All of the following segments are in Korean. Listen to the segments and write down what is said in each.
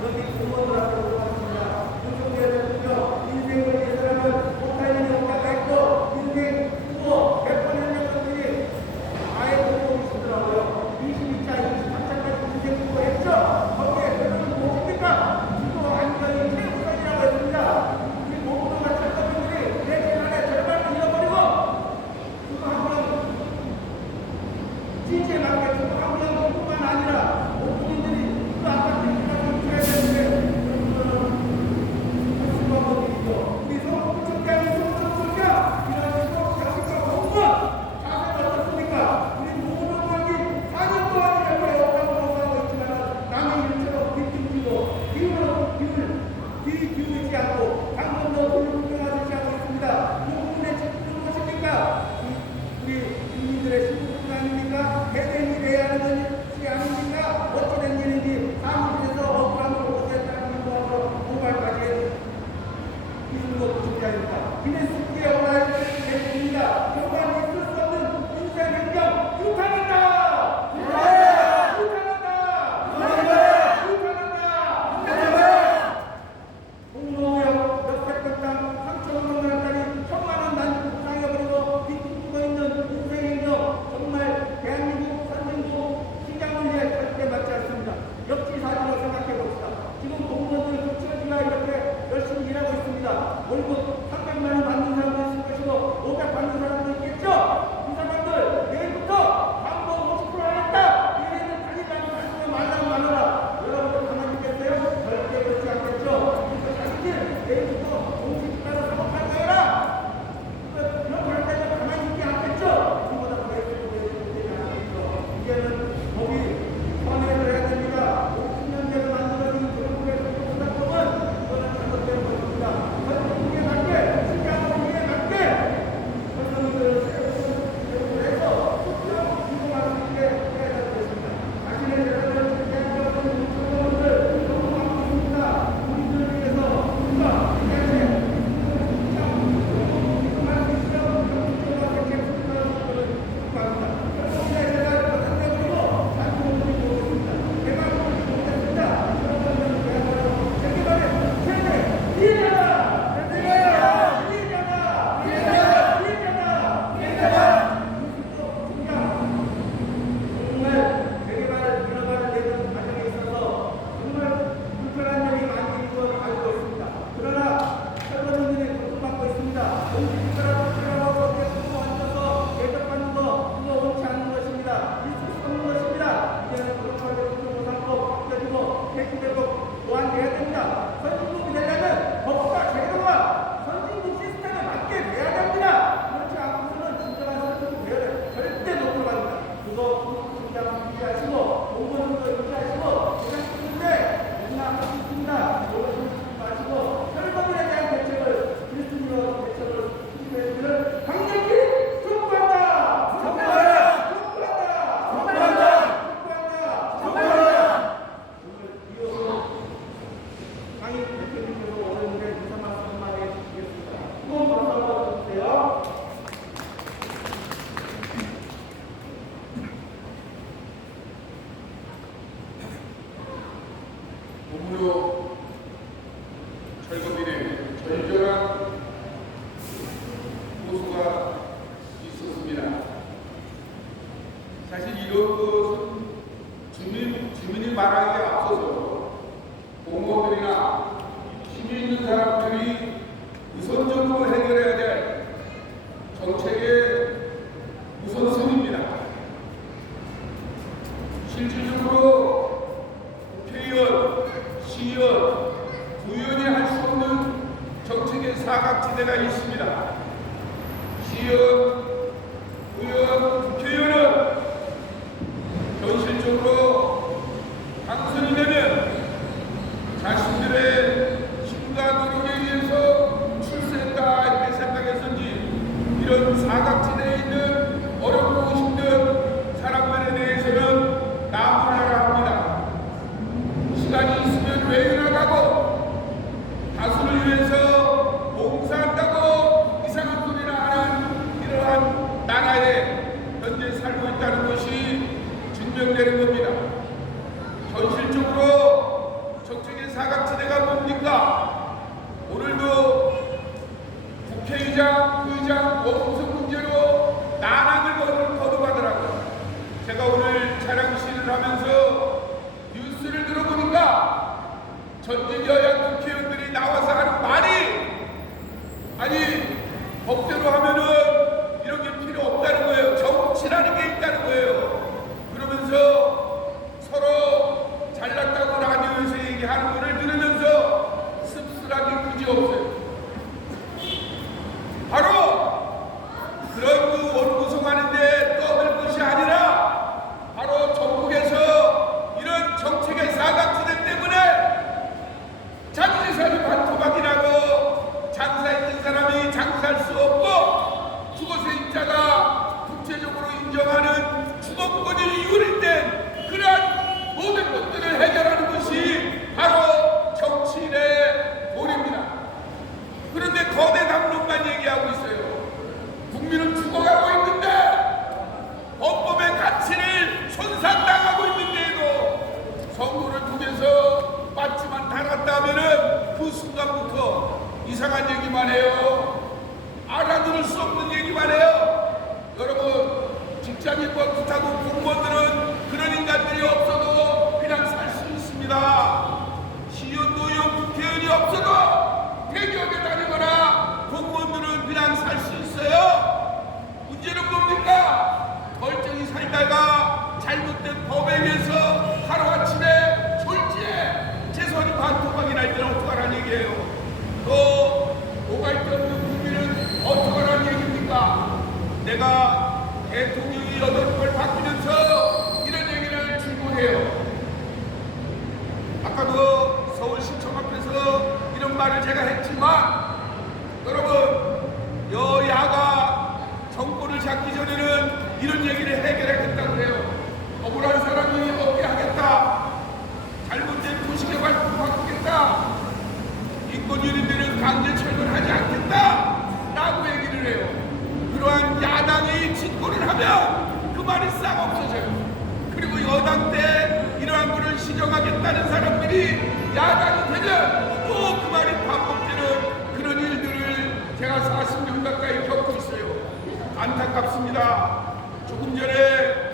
자, 말하기에 앞서서 공무원들이나 힘이 있는 사람들이 우선적으로 해결해야 될 정책의 우선순위입니다. 실질적으로 국회의원, 시의원, 구의원이 할 수 없는 정책의 사각지대가 있습니다. 시의원, 구의원, 국회의원은 현실적으로 당선이 되면 자신들의 힘과 노력에 의해서 출세했다 이렇게 생각했는지 이런 사각지대에 있는 어렵고 힘든 사람들에 대해서는 나무라라 합니다. 시간이 있으면 외연하고 다수를 위해서 봉사한다고 이상한 소리를 하는 이러한 나라에 현재 살고 있다는 것이 증명되는 겁니다. 현실적으로 정책의 사각지대가 뭡니까? 오늘도 국회의장, 의장, 원구성 문제로 난항을 거듭하더라고요. 제가 오늘 차량실을 하면서 뉴스를 들어보니까 전직 여야 국회의원들이 나와서 하는 말이 아니 법대로 하면은 이런 게 필요 없다는 거예요. 정치라는 게 있다는 거예요. 그러면서 서로 잘났다고 라디오에서 얘기하는 거를 들으면서 씁쓸하기 그지없어요. 바로 그런 그 원구성하는데 떠들 것이 아니라 바로 전국에서 이런 정책의 사각지대 때문에 자기 재산이 반토막이 나고 장사했던 사람이 장사할 수 없고 주거세입자가 국제적으로 인정하는 주거권이 이유를 그러한 모든 것들을 해결하는 것이 바로 정치인의 도리입니다. 그런데 거대 담론만 얘기하고 있어요. 국민은 죽어가고 있는데 헌법의 가치를 손상당하고 있는데도 선거를 통해서 맞지만 달았다 하면은 그 순간부터 이상한 얘기만 해요. 알아들을 수 없는 얘기만 해요. 여러분 직장인과 기타도 공무원들은 그런 인간들이 없어도 그냥 살 수 있습니다. 시의원, 노의원, 국회의원이 없어도 대기업에 다니거나 공무원들은 그냥 살 수 있어요. 문제는 뭡니까? 멀쩡히 살다가 잘못된 법에 의해서 하루아침에 졸지에 재산이 반토막이 날 때는 어떡하라는 얘기예요. 또 오갈 데 없는 국민은 어떡하라는 얘기입니까? 내가 대통령이 8번 바뀌면서 이런 얘기를 충고해요. 아까도 서울시청 앞에서 이런 말을 제가 했지만 여러분 여야가 정권을 잡기 전에는 이런 얘기를 해결하겠다고 해요. 억울한 사람이 없게 하겠다. 잘못된 도시개발도 바꾸겠다. 인권 유린되는 강제 철거하지 않겠다 라고 얘기를 해요. 그러한 야당이 집권을 하면 그 말이 싹 없어져요. 그리고 여당 때 이러한 것을 시정하겠다는 사람들이 야당이 되면 또 그 말이 반복되는 그런 일들을 제가 40년 가까이 겪고 있어요. 안타깝습니다. 조금 전에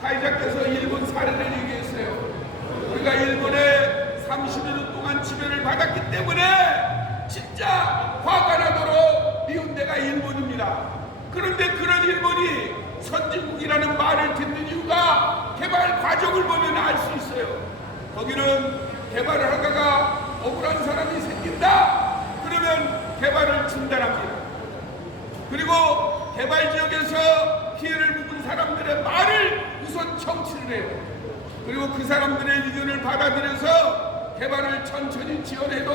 사회자께서 일본 사례를 얘기했어요. 우리가 일본에 30년 동안 지배를 받았기 때문에 진짜 화가 나도록 미운 데가 일본입니다. 그런데 그런 일본이 선진국이라는 말을 듣는 이유가 개발 과정을 보면 알 수 있어요. 거기는 개발을 하다가 억울한 사람이 생긴다 그러면 개발을 중단합니다. 그리고 개발 지역에서 피해를 입은 사람들의 말을 우선 청취를 해요. 그리고 그 사람들의 의견을 받아들여서 개발을 천천히 지원해도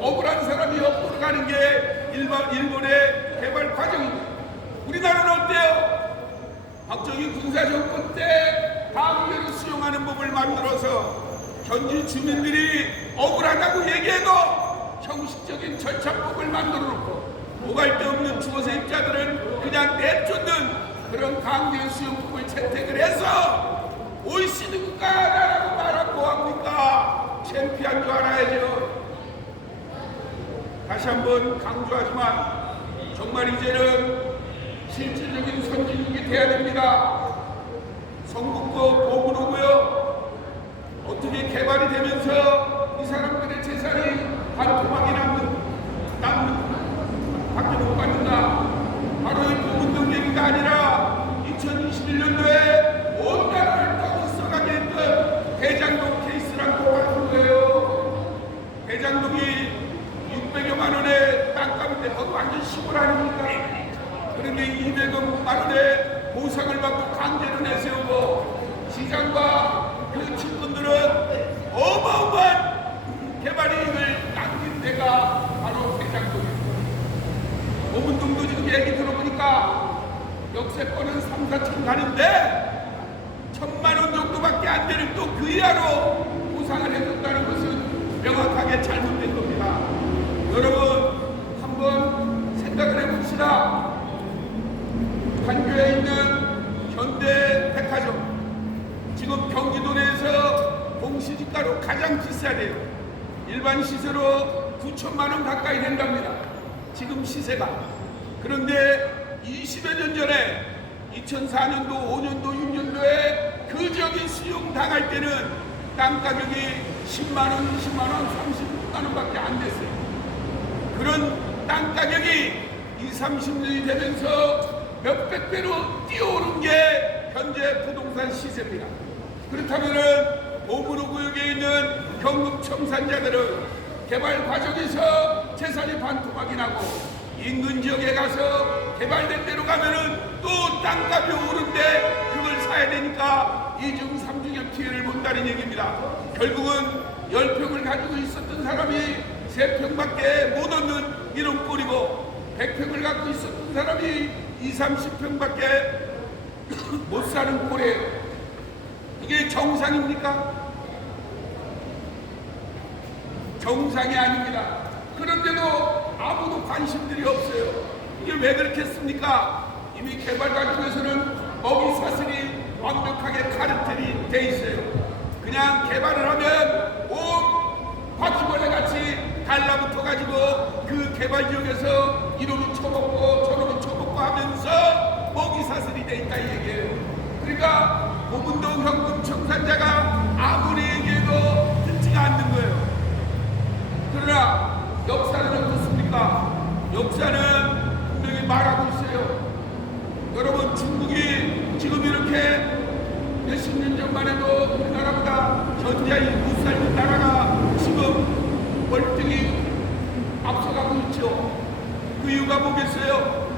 억울한 사람이 옆으로 가는 게 일본의 개발 과정입니다. 우리나라는 어때요? 박정희 군사정권 때 강제로 수용하는 법을 만들어서 현지 주민들이 억울하다고 얘기해도 형식적인 절차법을 만들어 놓고 오갈 데 없는 주거세입자들은 그냥 내쫓는 그런 강제 수용법을 채택을 해서 OECD 국가라고 말하면 뭐합니까? 창피한 줄 알아야죠. 다시 한번 강조하지만 정말 이제는 실질적인 선진국이 돼야 됩니다. 성북도 보문호고요. 철거비 200만 원의 보상을 받고 강제로 내세우고 시장과 그 친구들은 어마어마한 개발 이익을 남긴 데가 바로 대장동입니다. 오문동도 지금 얘기 들어보니까 역세권은 3, 4천 가는데 1,000만 원 정도밖에 안 되는 또 그 이하로 보상을 해준다는 것은 명확하게 잘못된 겁니다. 여러분 한번 생각을 해봅시다. 판교에 있는 현대백화점 지금 경기도 내에서 공시지가로 가장 비싸대요. 일반 시세로 9천만 원 가까이 된답니다. 지금 시세가. 그런데 20여 년 전에 2004년도, 5년도, 6년도에 그 지역이 수용당할 때는 땅 가격이 10만 원, 20만 원, 30만 원밖에 안 됐어요. 그런 땅 가격이 20, 30년이 되면서 몇백 배로 뛰어오른 게 현재 부동산 시세입니다. 그렇다면은 오문호 구역에 있는 경북 청산자들은 개발 과정에서 재산이 반토막이 나고 인근 지역에 가서 개발된 데로 가면은 또 땅값이 오른데 그걸 사야 되니까 2중, 3중의 피해를 본다는 얘기입니다. 결국은 10평을 가지고 있었던 사람이 3평밖에 못 얻는 이런 꼴이고 100평을 갖고 있었던 사람이 20, 30평밖에 못 사는 꼴이에요. 이게 정상입니까? 정상이 아닙니다. 그런데도 아무도 관심들이 없어요. 이게 왜 그렇겠습니까? 이미 개발 과정에서는 먹이 사슬이 완벽하게 카르텔이 돼 있어요. 그냥 개발을 하면 온 바퀴벌레 같이 달라붙어 가지고 그 개발 지역에서 이놈이 쳐먹고 저놈이 쳐먹고 하면서 먹이 사슬이 돼 있다 이 얘기예요. 그러니까 오문동 현금 청산자가 아무리 얘기해도 듣지가 않는 거예요. 그러나 역사는 어떻습니까? 역사는 분명히 말하고 있어요. 여러분 중국이 지금 이렇게 몇십 년 전만 해도 우리나라보다 전자인 못 살던 나라가 지금 월등히 앞서가고 있죠. 그 이유가 뭐겠어요?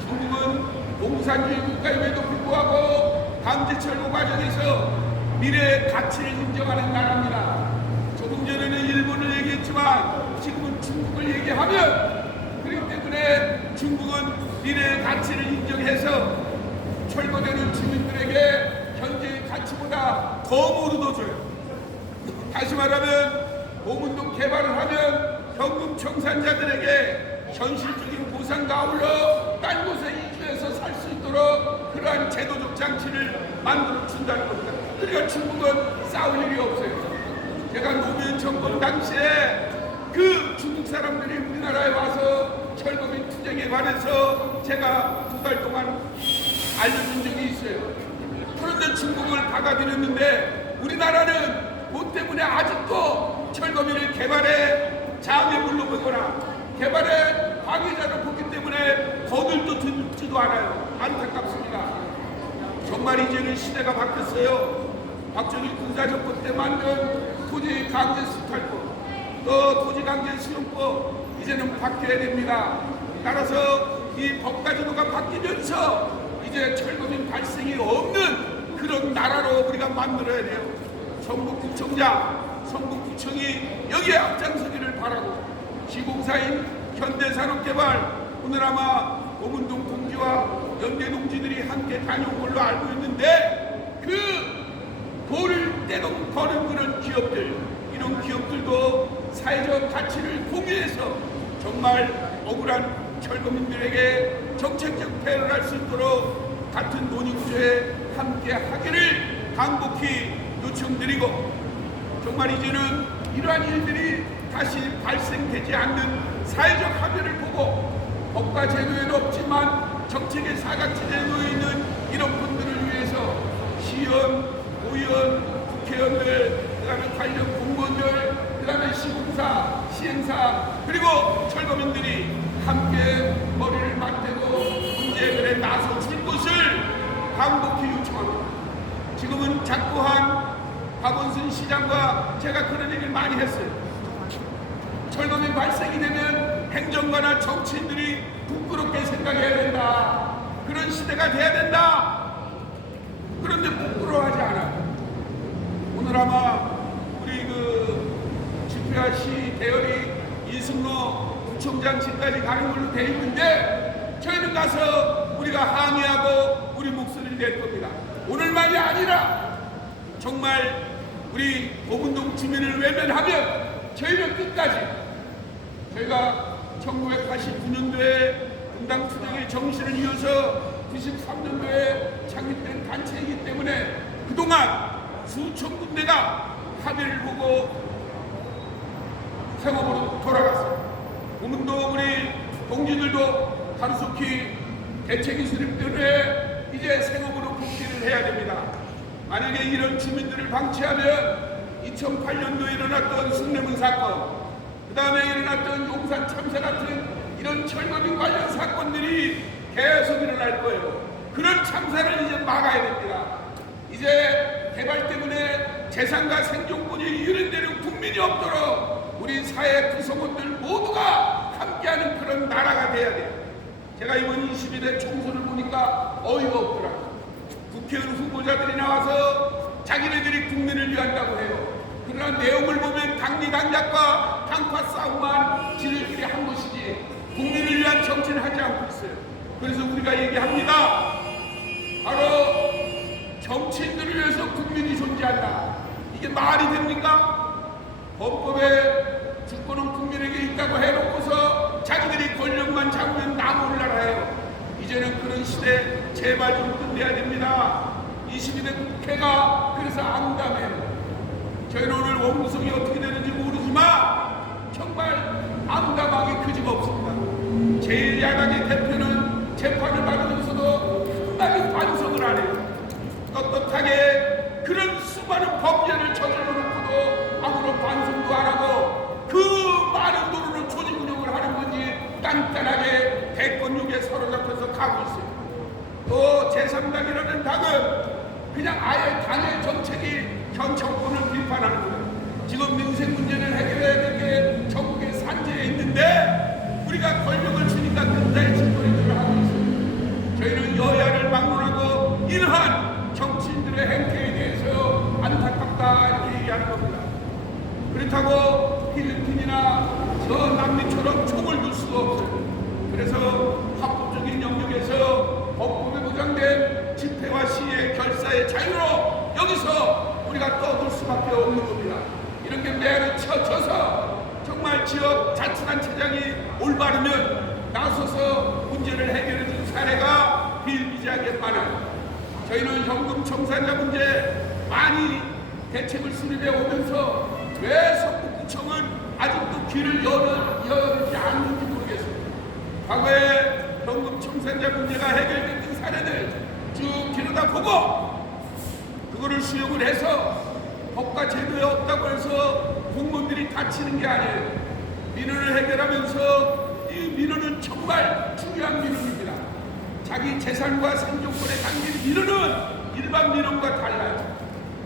중국은 공산주의 국가임에도 불구하고 강제철거 과정에서 미래의 가치를 인정하는 나라입니다. 조금 전에는 일본을 얘기했지만 지금은 중국을 얘기하면 그렇기 때문에 중국은 미래의 가치를 인정해서 철거되는 주민들에게 현재의 가치보다 더 모르도줘요. 다시 말하면 오문동 개발을 하면 현금 청산자들에게 현실적인 보상과 아울러 딴 곳에 이주해서 살 수 있도록 그러한 제도적 장치를 만들어 준다는 겁니다. 그러니까 중국은 싸울 일이 없어요. 제가 노무현 정권 당시에 그 중국 사람들이 우리나라에 와서 철거민 투쟁에 관해서 제가 2달 동안 알려준 적이 있어요. 그런데 중국을 받아들였는데 우리나라는 뭐 때문에 아직도 철거민을 개발에 장애 물러보거나 개발에 방해자로 보기 때문에 거들도 듣지도 않아요. 안타깝습니다. 정말 이제는 시대가 바뀌었어요. 박정희 군사정권 때 만든 토지 강제 수탈법, 또 토지 강제 수용법 이제는 바뀌어야 됩니다. 따라서 이 법가제도가 바뀌면서 이제 철거민 발생이 없는 그런 나라로 우리가 만들어야 돼요. 성북구청장, 성북구청이 여기에 앞장서기를 바라고 시공사인 현대산업개발 오늘 아마 오문동 동지와 연대동지들이 함께 다녀온 걸로 알고 있는데 그 돈을 떼돈 버는 그런 기업들, 이런 기업들도 사회적 가치를 공유해서 정말 억울한 철거민들에게 정책적 배려를 할 수 있도록 같은 논의구조에 함께 하기를 간곡히 요청드리고 정말 이제는 이러한 일들이 다시 발생되지 않는 사회적 합의를 보고 법과 제도에는 없지만 정책의 사각지대에 놓여 있는 이런 분들을 위해서 시의원, 도의원, 국회의원들, 그 다음에 관련 공무원들, 그 다음에 시공사, 시행사, 그리고 철거민들이 함께 머리를 맞대고 문제 해결에 나서줄 것을 간곡히 요청합니다. 지금은 작고한 박원순 시장과 제가 그런 얘기를 많이 했어요. 철거민 발생이 되면 행정가나 정치인들이 부끄럽게 생각해야 된다. 그런 시대가 돼야 된다. 그런데 부끄러워하지 않아. 오늘 아마 우리 집회하시 대열이 이승로 구청장 집까지 가는 걸로 돼 있는데 저희는 가서 우리가 항의하고 우리 목소리를 낼 겁니다. 오늘만이 아니라 정말 우리 보문동 주민을 외면하면 저희는 끝까지 저희가 1989년도에 분당 투쟁의 정신을 이어서 93년도에 창립된 단체이기 때문에 그동안 수천 군데가 합의를 보고 생업으로 돌아갔어요. 보문동 우리 동지들도 하루속히 대책이 수립되네 이제 생업으로 복귀를 해야 됩니다. 만약에 이런 주민들을 방치하면 2008년도에 일어났던 숭례문 사건, 그 다음에 일어났던 용산 참사 같은 이런 철거민 관련 사건들이 계속 일어날 거예요. 그런 참사를 이제 막아야 됩니다. 이제 개발 때문에 재산과 생존권이 유린되는 국민이 없도록 우리 사회 구성원들 모두가 함께하는 그런 나라가 돼야 돼요. 제가 이번 21대 총선을 보니까 어이가 없더라고요. 국회의원 후보자들이 나와서 자기네들이 국민을 위한다고 해요. 그러나 내용을 보면 당리당략과 당파 싸움만 지들끼리 한 것이지 국민을 위한 정치는 하지 않고 있어요. 그래서 우리가 얘기합니다. 바로 정치인들을 위해서 국민이 존재한다. 이게 말이 됩니까? 법법에 주권은 국민에게 있다고 해놓고서 자기들이 권력만 잡으면 나무를 날아요. 이제는 그런 시대 제발 좀 끝내야 됩니다. 22대 국회가 그래서 암담해요. 저희는 오늘 원구성이 어떻게 되는지 모르지만 정말 암담하게 그지가 없습니다. 제1야당의 대표는 재판을 받으면서도 한마디 반성을 안 해요. 떳떳하게 그런 수많은 범죄를 저질러 놓고도 아무런 반성도 안 하고 그 많은 돈으로 조직 운영을 하는 건지 깐깐하게 대권력에 사로잡혀서 가고 있어요. 또 제3당이라는 당은 그냥 아예 당의 정책이 현 정권을 비판하는 거예요. 지금 민생 문제를 해결해야 될 게 전국의 산재에 있는데 우리가 권력을 주니까 끝까지 짓거리들을 하고 있어요. 저희는 여야를 막론하고 이러한 정치인들의 행태에 대해서 안타깝다 이렇게 얘기하는 겁니다. 그렇다고 필리핀이나 저 남미처럼 총을 둘 수가 없어요. 그래서 합법적인 영역에서 법법에 보장된 집회와 시의 결사의 자유로 여기서 우리가 떠들 수밖에 없는 겁니다. 이런 게 매를 쳐져서 정말 지역 자치단체장이 올바르면 나서서 문제를 해결해 준 사례가 비일비재하게 많아요. 저희는 현금 청산자 문제 많이 대책을 수립해 오면서 왜 성북구청은 아직도 귀를 열지 않는지 모르겠어요. 과거에 현금 청산자 문제가 해결됐던 사례들 쭉 들여다보고 그거를 수용을 해서 법과 제도에 없다고 해서 공무원들이 다치는 게 아니에요. 민원을 해결하면서 이 민원은 정말 중요한 민원입니다. 자기 재산과 생존권에 담긴 민원은 일반 민원과 달라요.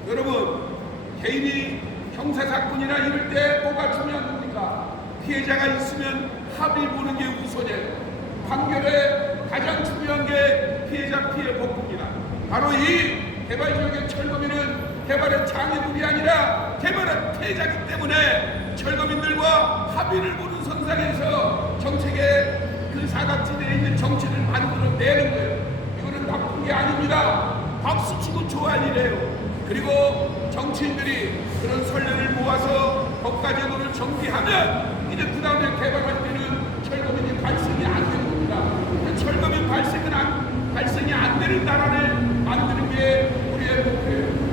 여러분, 개인이 형사사건이나 이럴 때 뭐가 중요한 겁니까? 피해자가 있으면 합의 보는 게 우선이에요. 판결에 가장 중요한 게 피해자 피해 복구입니다. 바로 이 개발지역의 철거민은 개발의 장애물이 아니라 개발의 피해자이기 때문에 철거민들과 합의를 보는 선상에서 정책의 그 사각지대에 있는 정책을 만들어내는 거예요. 이거는 나쁜 게 아닙니다. 박수 치고 좋아할 일이에요. 그리고 정치인들이 그런 선례를 모아서 법과 제도를 정비하면 이제 그 다음에 개발할 때는 철거민이 발생이 안 되는 겁니다. 철거민 발생이 안 되는 나라를 만드는 게 우리의 목표예요.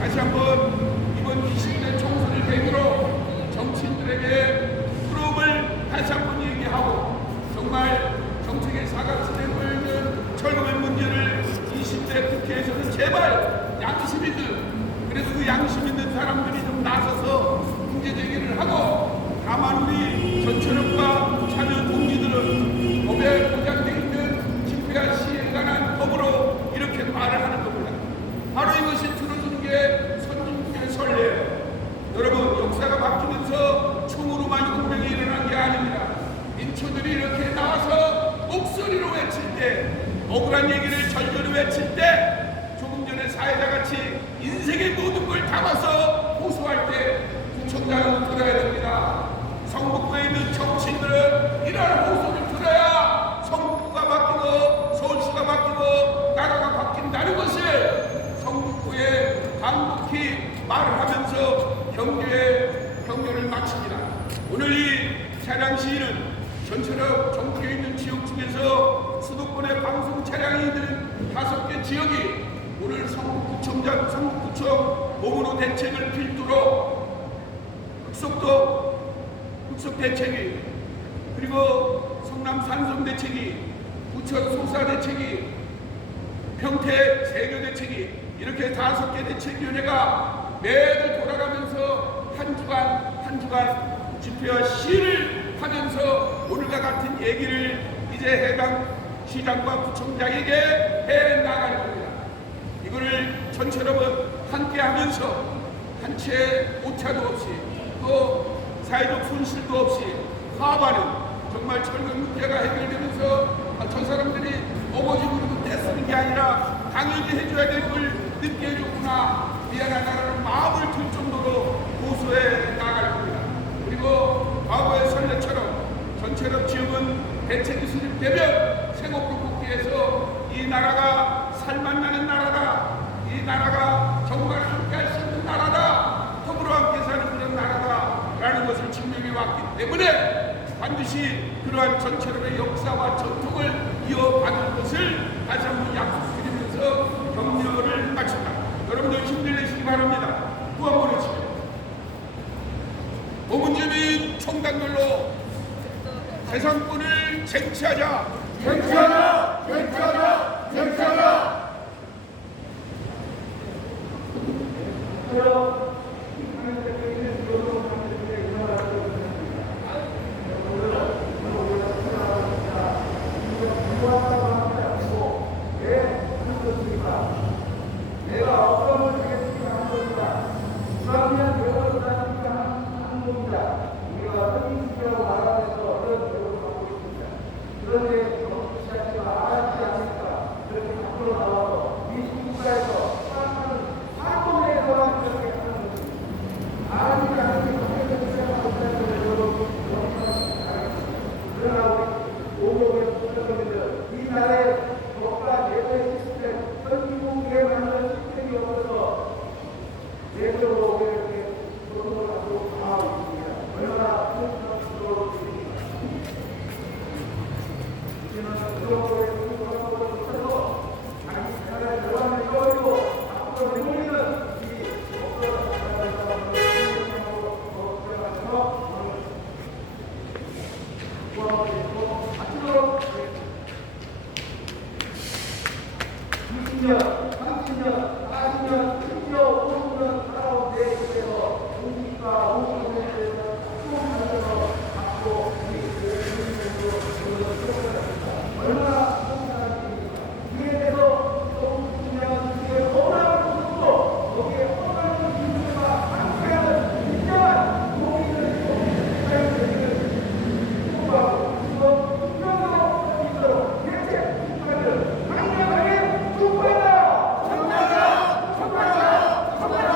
다시 한번 이번 20대 총선을 계기로 정치인들에게 부러움을 다시 한번 얘기하고 정말 정책의 사각지대에 보이는 철거민 문제를 20대 국회에서는 제발 양심 있는 그래도 그 양심 있는 사람들이 좀 나서서 문제 제기를 하고 다만 우리 전철역과 참여 동지들은 법에 보장되어 있는 집회와 시에 관한 법으로 이렇게 말을 하는 겁니다. 바로 이것이 들어주는 게 선진국의 선례예요. 여러분, 역사가 바뀌면서 총으로만 혁명이 일어난 게 아닙니다. 민초들이 이렇게 나와서 목소리로 외칠 때 해방 얘기를 절절히 외칠 때 조금 전에 사회자같이 인생의 모든 걸 담아서 호소할 때 구청장은 들어야 됩니다. 성북구에 있는 정치인들은 이런 호소를 들어야 성북구가 바뀌고 서울시가 바뀌고 나라가 바뀐다는 것을 성북구에 강력히 말을 하면서 경계를 마칩니다. 오늘 이 차량 시위는 전처럼 전국에 있는 지역 중에서 수도권의 방송 차량이 있는 5개 지역이 오늘 성북구청 몸으로 대책을 필두로 흑석 대책이 그리고 성남 산성 대책이 부천 소사 대책이 평택 세교 대책이 이렇게 5개 대책위원회가 매주 돌아가면서 한 주간 집회와 시위를 하면서 오늘과 같은 얘기를 이제 해당시장과 구청장에게 해 나갈 겁니다. 이거를 전체적으로 함께 하면서 한 채 오차도 없이 또 사회적 손실도 없이 하반은 정말 철근 문제가 해결되면서 저 사람들이 어거지로 떼쓰는 게 아니라 당연히 해줘야 될 걸 늦게 해줬구나 미안하다는 마음을 들 정도로 고소해 나갈 겁니다. 그리고 과거의 선례처럼 전체적 지역은 대책이 수립되면 생업을 복귀해서 이 나라가 살만나는 나라다, 이 나라가 정말 함께할 수 있는 나라다, 더불어 함께 사는 그런 나라다라는 것을 증명해 왔기 때문에 반드시 그러한 전체적의 역사와 전통을 이어받을 것을 다시 한번 약속드리면서 격려를 마칩니다. 여러분들 힘내시기 바랍니다. 또 한 번 해주세요. 모문재민 총단결로 대상권을 쟁취하자. 쟁취하자! 쟁취하자! 쟁취하자! 내가 어떤 걸 되겠습니까? 하는 겁니다. 불합리한 대우를 하는 겁니다. 우리가 선진국이라고 말하면서 어떤 대우를 받고 있습니다. 그런데 정치자체가 알았지 않을까? 그렇게 밖으로 나와서 이 국가에서 사건에서만 그렇게 하는 것입니다. 알았지 않으면 어떻게 생각하고 있다는 것을 그러나 우리 오목의 국민들 이 나라의 법과 예배 시스템 선진국에 맞는 시스템이 없어서 내적으로 이렇게 노동을 하고 강화하고 있습니다. 얼마나 힘들어 보입니까? 이제는 그런 거에 붙여서 자기 나라의 결과를 이루어지고 앞으로 내모이는 이 법과 나라에서 행정으로 들어가서 구하고 있고 앞으로 20년, 30년, 40년